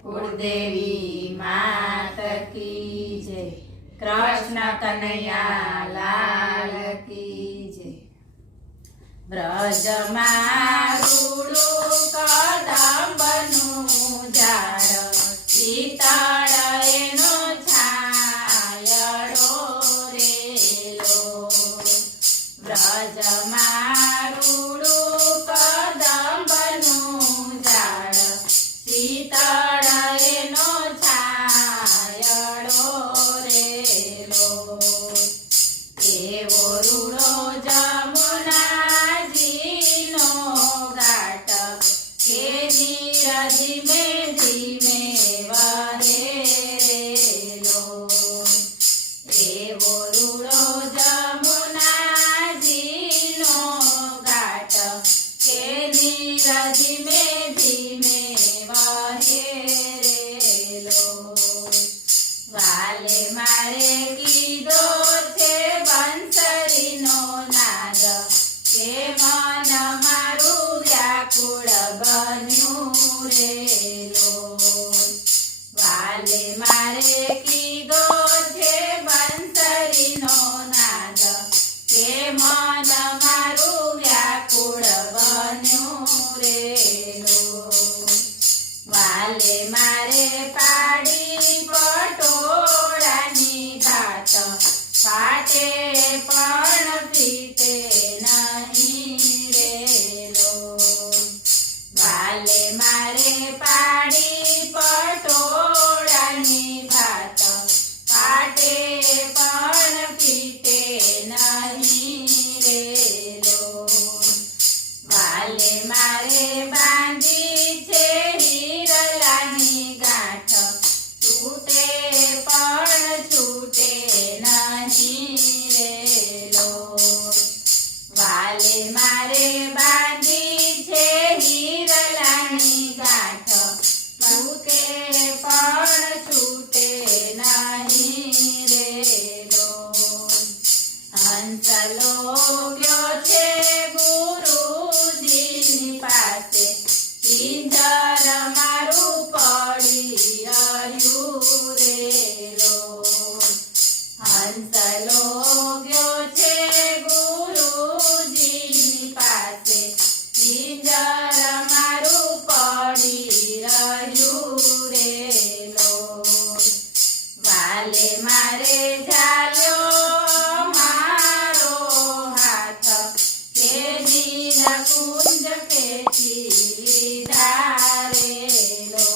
कुलदेवी मात की जय। कृष्ण कन्हैया लाल की जय। ब्रजમાં રૂડું કદંબનું ઝાડ, શીતળ એનો છાયડો રેલો। ब्रजમાં રૂડું કદંબનું ઝાડ, શીતળ એનો છાયડો રેલો। એવો રૂડો જમુનાજીનો ઘાટ, કે નીર ધીમે ધીમે વહે રેલો। એવો રૂડો જમુનાજીનો ઘાટ, કે નીર ધીમે ધીમે વહે રેલો। વાલે મારે કીધો છે બંસરીનો નાદ, કે મન મારું વ્યાકુળ બન્યું રેલો। વાલે મારે કીધો છે બંસરીનો નાદ, કે મન મારું વ્યાકુળ બન્યું રેલો। વાલે મારે પાડી પટોળાની ભાત, ફાટે પણ ફીટે નહીં રેલો। વાલે મારે પાડી પટોળાની ભાત, ફાટે પણ ફીટે નહીં રેલો। વાલે મારે બાંધી છે હિરલાની ગાંઠ, છૂટે પણ છૂટે નહીં રેલો। વાલે મારે બાંધી છે હિરલાની ગાંઠ, છૂટે પણ છૂટે નહીં રેલો। હંસલો ગયો છે ગુરુજીની પાસે, પિંજર મારું પડી રહ્યું રેલો। હંસલો ગયો છે ગુરુજીની પાસે, પિંજર મારું પડી રહ્યું રેલો। વાલે મારે ઝાલ્યો મારો હાથ, કે નીરકુંજ ખેંચી લીધા રેલો।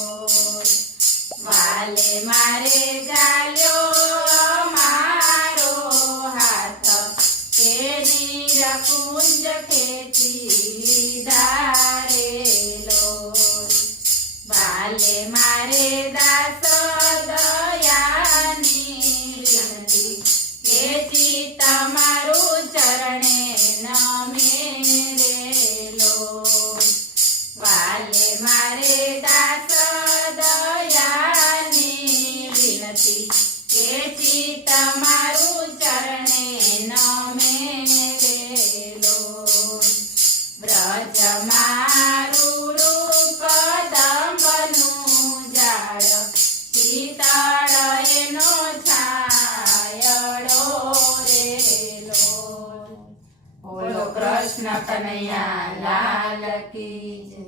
વાલે મારે ઝાલ્યો મારો હાથ, કે નીરકુંજ ખેંચી લીધા રેલો। વાલે મારે દાસ દયાની વિનતી, કે ચિત્ત મારું ચરણે નમે રેલો। વાલે મારે દાસ દયાની વિનતી, કે ચિત્ત મારું ચરણે નમે રેલો। બ્રજમાં રૂડું કદંબનું ઝાડ, શીતળ એનો છાયડો રેલો। બોલો કૃષ્ણ કનૈયા લાલ કી જય।